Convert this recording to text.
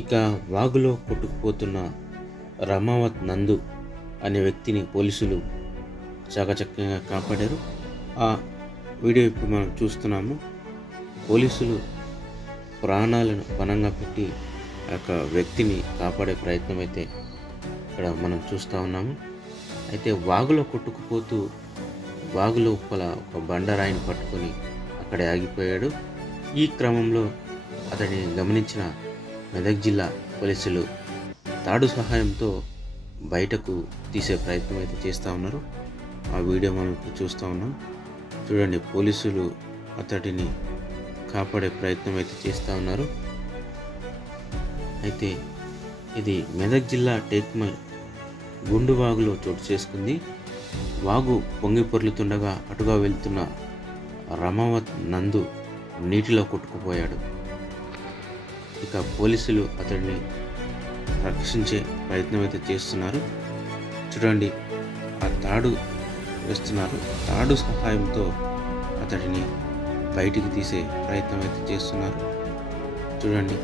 ఇక వాగులో కొట్టుకుపోతున్న రమావత్ నందు అనే వ్యక్తిని పోలీసులు చాకచక్యంగా కాపాడారు. ఆ వీడియో ఇప్పుడు మనం చూస్తున్నాము. పోలీసులు ప్రాణాలను పణంగా పెట్టి ఆ యొక్క వ్యక్తిని కాపాడే ప్రయత్నం అయితే ఇక్కడ మనం చూస్తూ ఉన్నాము. అయితే వాగులో కొట్టుకుపోతూ వాగు లోపల ఒక బండరాయిని పట్టుకొని అక్కడే ఆగిపోయాడు. ఈ క్రమంలో అతడిని గమనించిన మెదక్ జిల్లా పోలీసులు తాడు సహాయంతో బయటకు తీసే ప్రయత్నం అయితే చేస్తూ ఉన్నారు. ఆ వీడియో మనం ఇప్పుడు చూస్తూ ఉన్నాం. చూడండి, పోలీసులు అతడిని కాపాడే ప్రయత్నం అయితే చేస్తూ ఉన్నారు. అయితే ఇది మెదక్ జిల్లా టేక్మల్ గుండు వాగులో చోటు చేసుకుంది. వాగు పొంగి పొర్లుతుండగా అటుగా వెళ్తున్న రమావత్ నందు నీటిలో కొట్టుకుపోయాడు. ఇక పోలీసులు అతడిని రక్షించే ప్రయత్నం అయితే చేస్తున్నారు. చూడండి, ఆ తాడు వేస్తున్నారు. తాడు సహాయంతో అతడిని బయటికి తీసే ప్రయత్నం అయితే చేస్తున్నారు. చూడండి.